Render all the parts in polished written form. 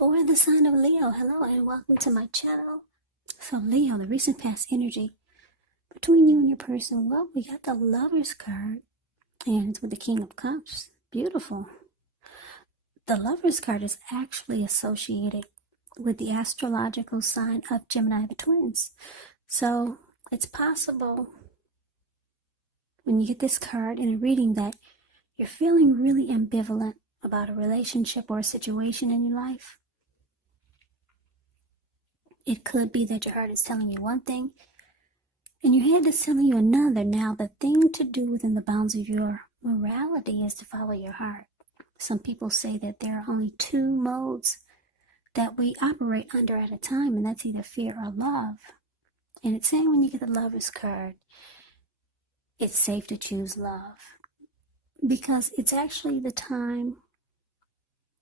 For the sign of Leo, hello and welcome to my channel. So Leo, the recent past energy between you and your person. Well, we got the Lover's card and it's with the King of Cups. Beautiful. The Lover's card is actually associated with the astrological sign of Gemini, the twins. So it's possible when you get this card in a reading that you're feeling really ambivalent about a relationship or a situation in your life. It could be that your heart is telling you one thing and your head is telling you another. Now, the thing to do within the bounds of your morality is to follow your heart. Some people say that there are only two modes that we operate under at a time, and that's either fear or love. And it's saying when you get the Lover's card, it's safe to choose love because it's actually the time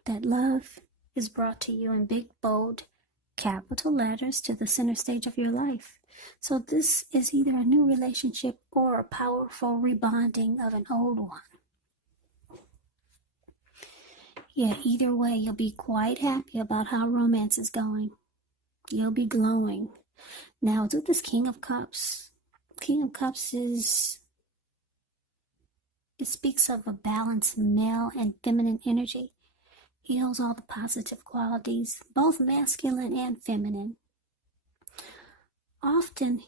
that love is brought to you in big, bold, capital letters to the center stage of your life. So this is either a new relationship or a powerful rebonding of an old one. Yeah, either way, you'll be quite happy about how romance is going. You'll be glowing. Now, it's with this King of Cups. King of Cups it speaks of a balanced male and feminine energy. He holds all the positive qualities, both masculine and feminine. Often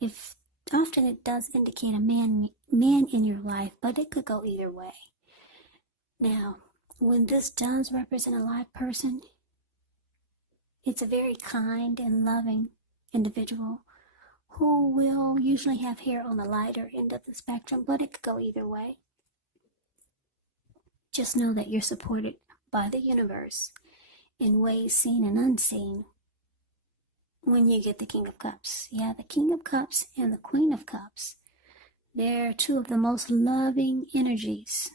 it does indicate a man in your life, but it could go either way. Now, when this does represent a live person, it's a very kind and loving individual who will usually have hair on the lighter end of the spectrum, but it could go either way. Just know that you're supported by the universe in ways seen and unseen when you get the King of Cups. Yeah, the King of Cups and the Queen of Cups, they're two of the most loving energies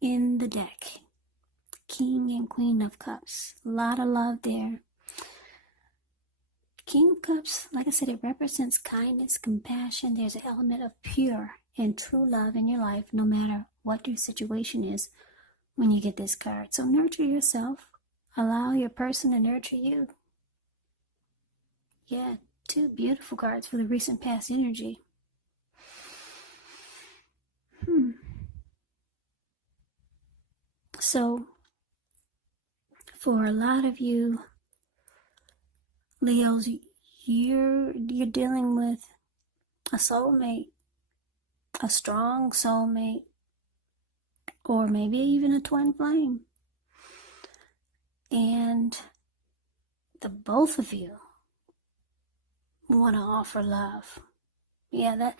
in the deck. King and Queen of Cups, a lot of love there. King of Cups, like I said, it represents kindness, compassion. There's an element of pure and true love in your life, no matter what your situation is when you get this card. So nurture yourself. Allow your person to nurture you. Yeah, two beautiful cards for the recent past energy. So, for a lot of you Leos, you're dealing with a soulmate, a strong soulmate, or maybe even a twin flame. And the both of you want to offer love. Yeah,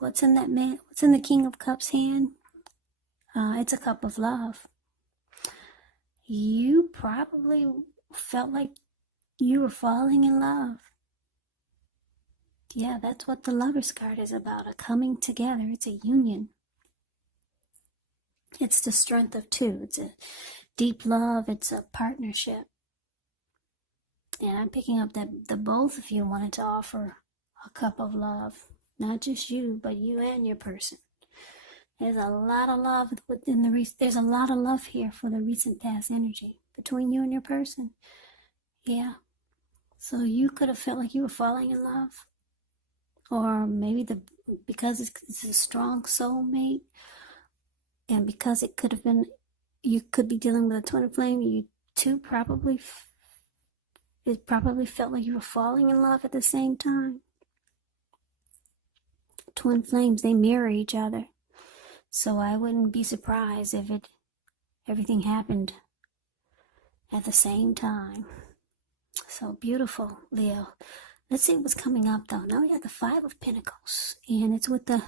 what's in the King of Cups hand? It's a cup of love. You probably felt like you were falling in love. Yeah, that's what the Lover's card is about, a coming together. It's a union. It's the strength of two. It's a deep love. It's a partnership. And I'm picking up that the both of you wanted to offer a cup of love. Not just you, but you and your person. There's a lot of love there's a lot of love here for the recent past energy between you and your person. Yeah. So you could have felt like you were falling in love. Or maybe because it's a strong soulmate, and because it could have been, you could be dealing with a twin flame, you two probably felt like you were falling in love at the same time. Twin flames, they mirror each other. So I wouldn't be surprised if everything happened at the same time. So beautiful, Leo. Let's see what's coming up though. Now we got the Five of Pentacles, and it's with the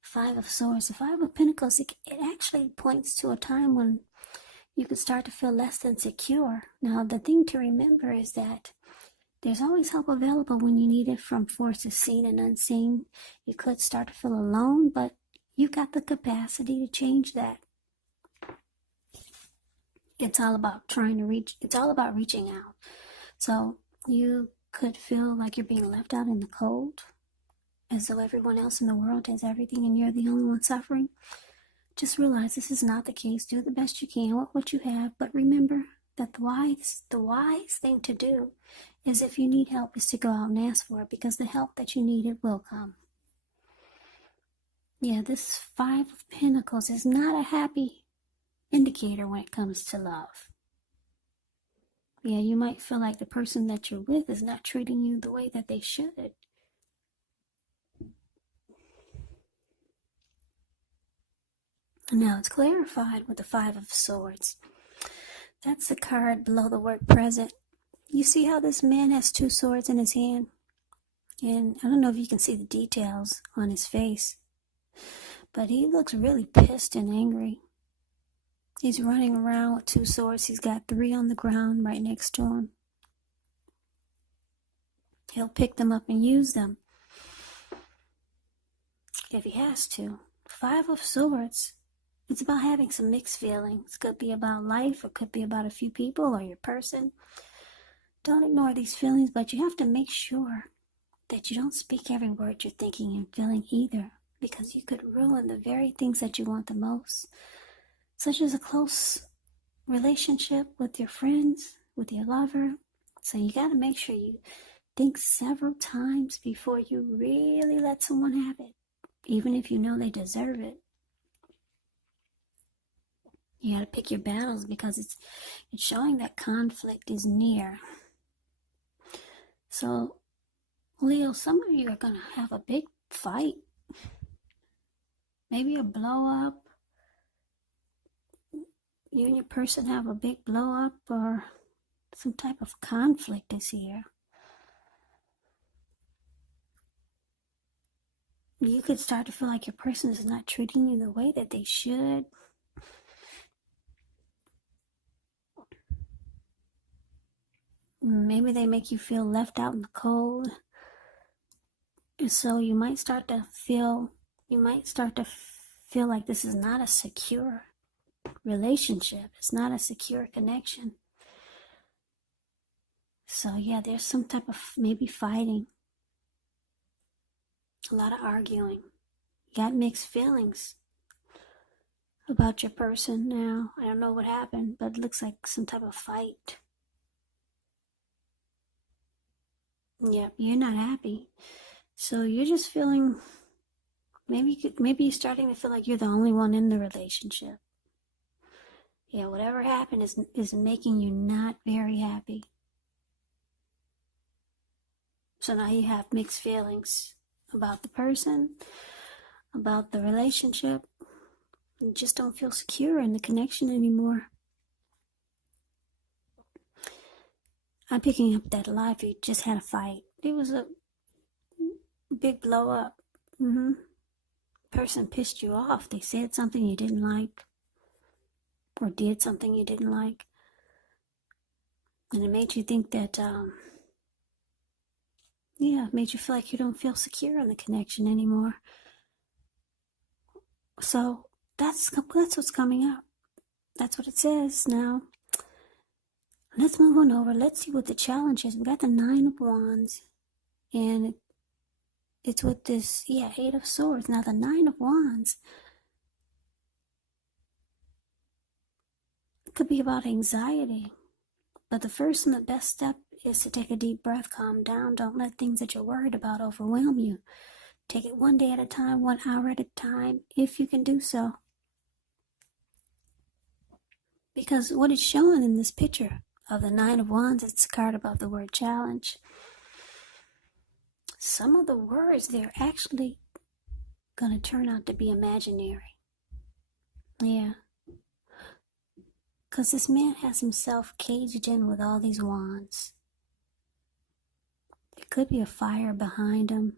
Five of Swords. The Five of Pentacles, it actually points to a time when you could start to feel less than secure. Now, the thing to remember is that there's always help available when you need it from forces seen and unseen. You could start to feel alone, but you've got the capacity to change that. It's all about reaching out. So you could feel like you're being left out in the cold, as though everyone else in the world has everything and you're the only one suffering. Just realize this is not the case. Do the best you can with what you have, but remember that the wise thing to do is, if you need help, is to go out and ask for it, because the help that you need, it will come. Yeah, this Five of Pentacles is not a happy indicator when it comes to love. Yeah, you might feel like the person that you're with is not treating you the way that they should. And now it's clarified with the Five of Swords. That's the card below the word present. You see how this man has two swords in his hand? And I don't know if you can see the details on his face, but he looks really pissed and angry. He's running around with two swords. He's got three on the ground right next to him. He'll pick them up and use them if he has to. Five of Swords, it's about having some mixed feelings. Could be about life, or could be about a few people or your person. Don't ignore these feelings, but you have to make sure that you don't speak every word you're thinking and feeling either, because you could ruin the very things that you want the most, such as a close relationship with your friends, with your lover. So you got to make sure you think several times before you really let someone have it, even if you know they deserve it. You got to pick your battles, because it's showing that conflict is near. So, Leo, some of you are going to have a big fight. Maybe a blow up. You and your person have a big blow up, or some type of conflict is here. You could start to feel like your person is not treating you the way that they should. Maybe they make you feel left out in the cold. And so you might start to feel like this is not a secure relationship. It's not a secure connection. So yeah, there's some type of maybe fighting. A lot of arguing. You got mixed feelings about your person now. I don't know what happened, but it looks like some type of fight. Yep, you're not happy. So you're just feeling, maybe you're starting to feel like you're the only one in the relationship. Yeah, whatever happened is making you not very happy. So now you have mixed feelings about the person, about the relationship. You just don't feel secure in the connection anymore. I'm picking up that a lot of you just had a fight. It was a big blow up. Person pissed you off. They said something you didn't like, or did something you didn't like, and it made you think that, it made you feel like you don't feel secure in the connection anymore. So that's what's coming up. That's what it says. Now, let's move on over. Let's see what the challenge is. We got the Nine of Wands, and it's with this, Eight of Swords. Now, the Nine of Wands could be about anxiety, but the first and the best step is to take a deep breath, calm down. Don't let things that you're worried about overwhelm you. Take it one day at a time, 1 hour at a time, if you can do so. Because what it's showing in this picture of the Nine of Wands, it's a card above the word challenge. Some of the words, they're actually going to turn out to be imaginary. Yeah. Because this man has himself caged in with all these wands. There could be a fire behind him.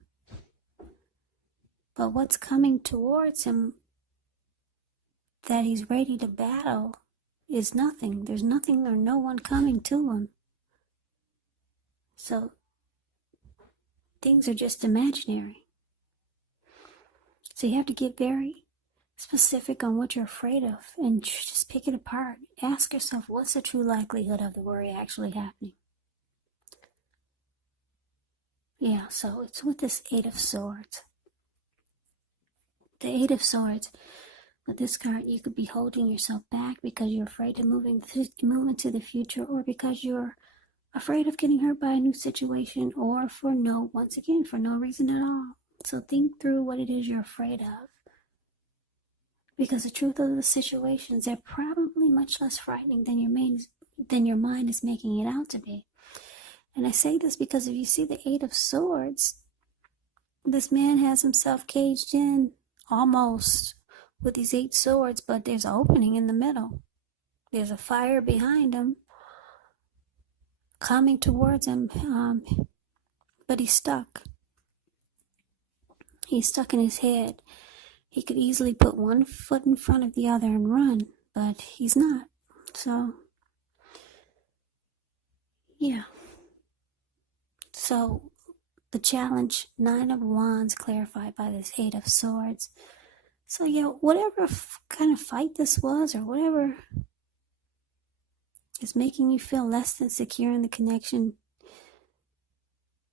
But what's coming towards him that he's ready to battle is nothing. There's nothing or no one coming to him. So things are just imaginary. So you have to get very specific on what you're afraid of and just pick it apart. Ask yourself, what's the true likelihood of the worry actually happening? Yeah, so it's with this Eight of Swords. The Eight of Swords, But this card, you could be holding yourself back because you're afraid to move into the future, or because you're afraid of getting hurt by a new situation, or once again, for no reason at all. So think through what it is you're afraid of. Because the truth of the situations, they're probably much less frightening than your mind is making it out to be. And I say this because if you see the Eight of Swords, this man has himself caged in almost with these 8 swords, but there's an opening in the middle. There's a fire behind him coming towards him, but he's stuck. He's stuck in his head. He could easily put one foot in front of the other and run, but he's not. So, yeah. So, the challenge, 9 of Wands clarified by this 8 of Swords. So, yeah, whatever kind of fight this was, or whatever is making you feel less than secure in the connection,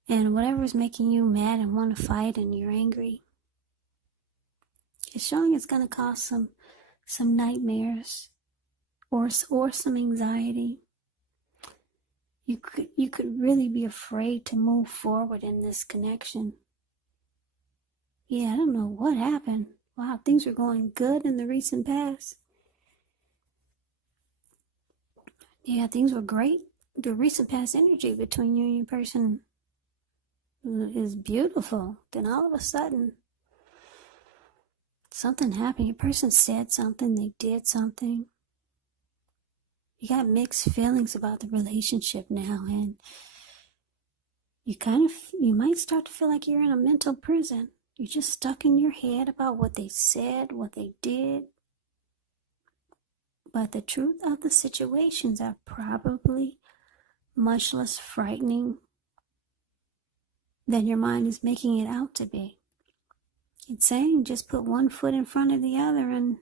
and whatever is making you mad and want to fight and you're angry, it's showing it's going to cause some nightmares or some anxiety. You could really be afraid to move forward in this connection. Yeah, I don't know what happened. Wow, things were going good in the recent past. Yeah, things were great. The recent past energy between you and your person is beautiful. Then all of a sudden, something happened. Your person said something, they did something. You got mixed feelings about the relationship now, and you might start to feel like you're in a mental prison. You're just stuck in your head about what they said, what they did. But the truth of the situations are probably much less frightening than your mind is making it out to be. It's saying just put one foot in front of the other and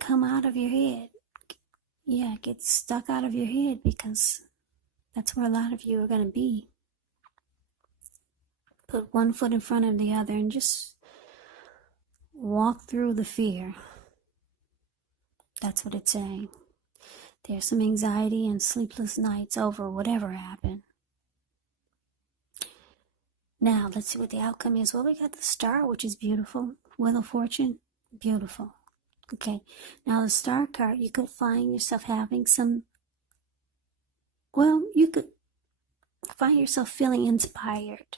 come out of your head. Yeah, get stuck out of your head, because that's where a lot of you are going to be. Put one foot in front of the other and just walk through the fear. That's what it's saying. There's some anxiety and sleepless nights over whatever happened. Now, let's see what the outcome is. Well, we got the Star, which is beautiful. Wheel of Fortune, beautiful. Okay, now the Star card, you could find yourself having you could find yourself feeling inspired,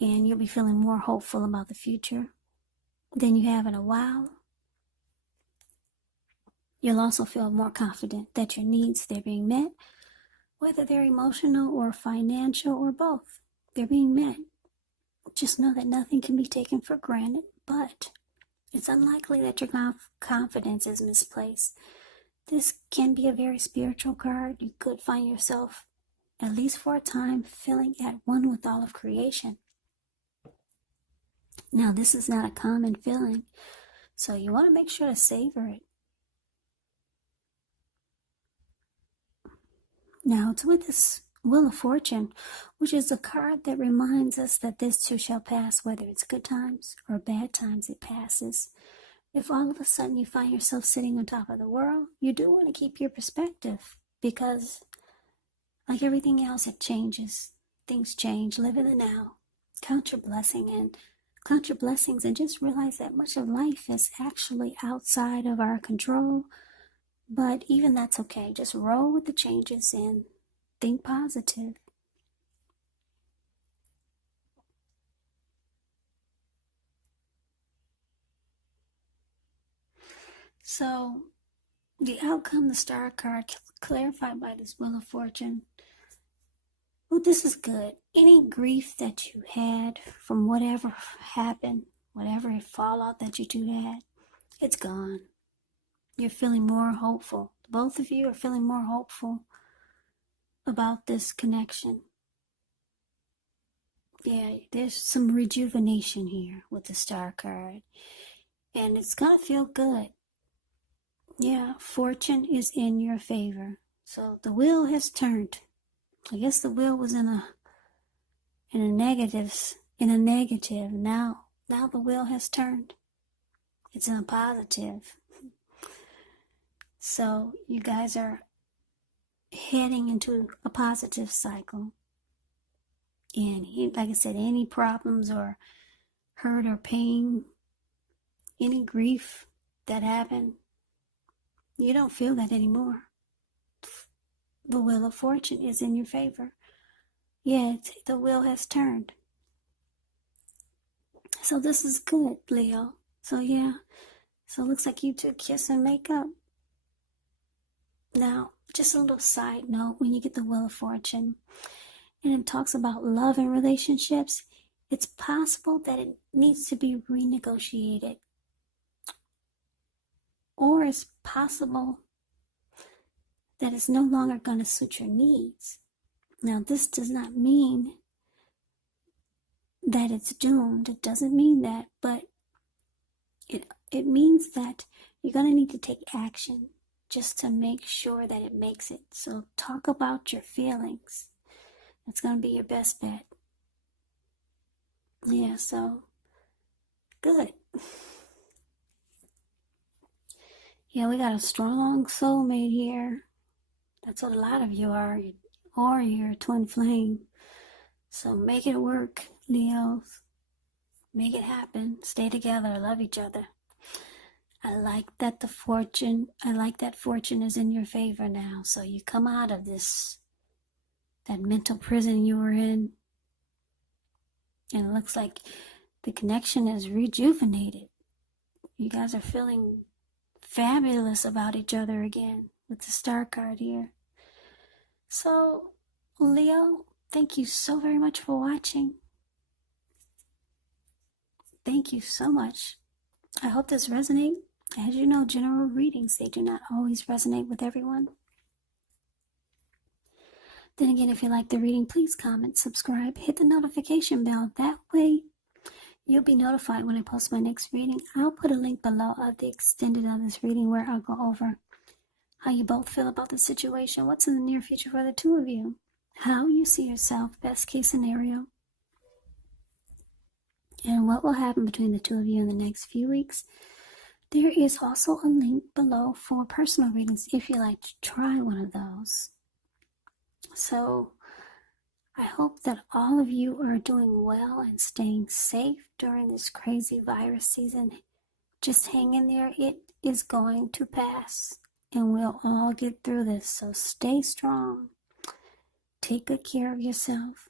and you'll be feeling more hopeful about the future than you have in a while. You'll also feel more confident that your needs, they're being met, whether they're emotional or financial or both. They're being met. Just know that nothing can be taken for granted, but it's unlikely that your confidence is misplaced. This can be a very spiritual card. You could find yourself, at least for a time, feeling at one with all of creation. Now, this is not a common feeling, so you want to make sure to savor it. Now, it's with this Wheel of Fortune, which is a card that reminds us that this too shall pass, whether it's good times or bad times, it passes. If all of a sudden you find yourself sitting on top of the world, you do want to keep your perspective, because like everything else, it changes. Things change. Live in the now. Count your blessings, and just realize that much of life is actually outside of our control. But even that's okay. Just roll with the changes and think positive. So, the outcome, the Star card, clarified by this Wheel of Fortune. Well, this is good. Any grief that you had from whatever happened, whatever fallout that you two had, it's gone. You're feeling more hopeful. Both of you are feeling more hopeful about this connection. Yeah, there's some rejuvenation here with the Star card, and it's gonna feel good. Yeah, fortune is in your favor. So the wheel has turned. I guess the wheel was in a negative. Now the wheel has turned. It's in a positive. So you guys are heading into a positive cycle. And like I said, any problems or hurt or pain, any grief that happened, you don't feel that anymore. The wheel of fortune is in your favor. Yeah, the wheel has turned. So this is good, Leo. So yeah, so it looks like you two kiss and make up. Now, just a little side note, when you get the wheel of fortune, and it talks about love and relationships, it's possible that it needs to be renegotiated. Or it's possible that it's no longer going to suit your needs. Now, this does not mean that it's doomed. It doesn't mean that, but it means that you're going to need to take action just to make sure that it makes it. So talk about your feelings. That's going to be your best bet. Yeah, so good. Yeah, we got a strong soulmate here. That's what a lot of you are, or you're a twin flame. So make it work, Leos. Make it happen. Stay together. Love each other. I like that fortune is in your favor now. So you come out of that mental prison you were in. And it looks like the connection is rejuvenated. You guys are feeling fabulous about each other again with the star card here. So, Leo, thank you so very much for watching. Thank you so much. I hope this resonates. As you know, general readings, they do not always resonate with everyone. Then again, if you like the reading, please comment, subscribe, hit the notification bell. That way, you'll be notified when I post my next reading. I'll put a link below of the extended of this reading where I'll go over how you both feel about the situation, what's in the near future for the two of you, how you see yourself, best case scenario, and what will happen between the two of you in the next few weeks. There is also a link below for personal readings if you like to try one of those. So I hope that all of you are doing well and staying safe during this crazy virus season. Just hang in there. It is going to pass, and we'll all get through this. So stay strong. Take good care of yourself.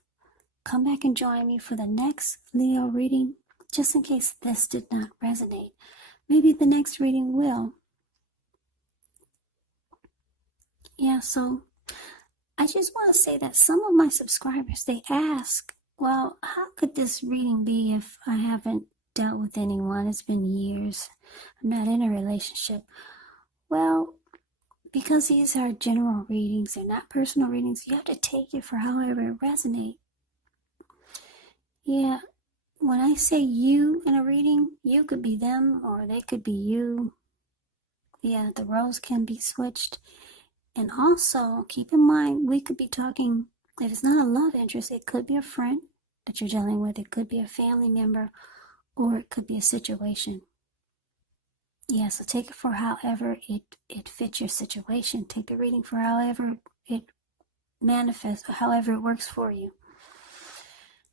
Come back and join me for the next Leo reading, just in case this did not resonate. Maybe the next reading will. Yeah, so I just want to say that some of my subscribers, they ask, well, how could this reading be if I haven't dealt with anyone? It's been years. I'm not in a relationship. Well, because these are general readings, they're not personal readings, you have to take it for however it resonates. Yeah, when I say you in a reading, you could be them or they could be you. Yeah, the roles can be switched. And also, keep in mind, we could be talking, if it's not a love interest, it could be a friend that you're dealing with, it could be a family member, or it could be a situation. Yeah, so take it for however it fits your situation. Take the reading for however it manifests, or however it works for you.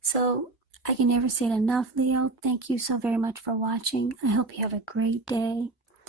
So, I can never say it enough, Leo. Thank you so very much for watching. I hope you have a great day.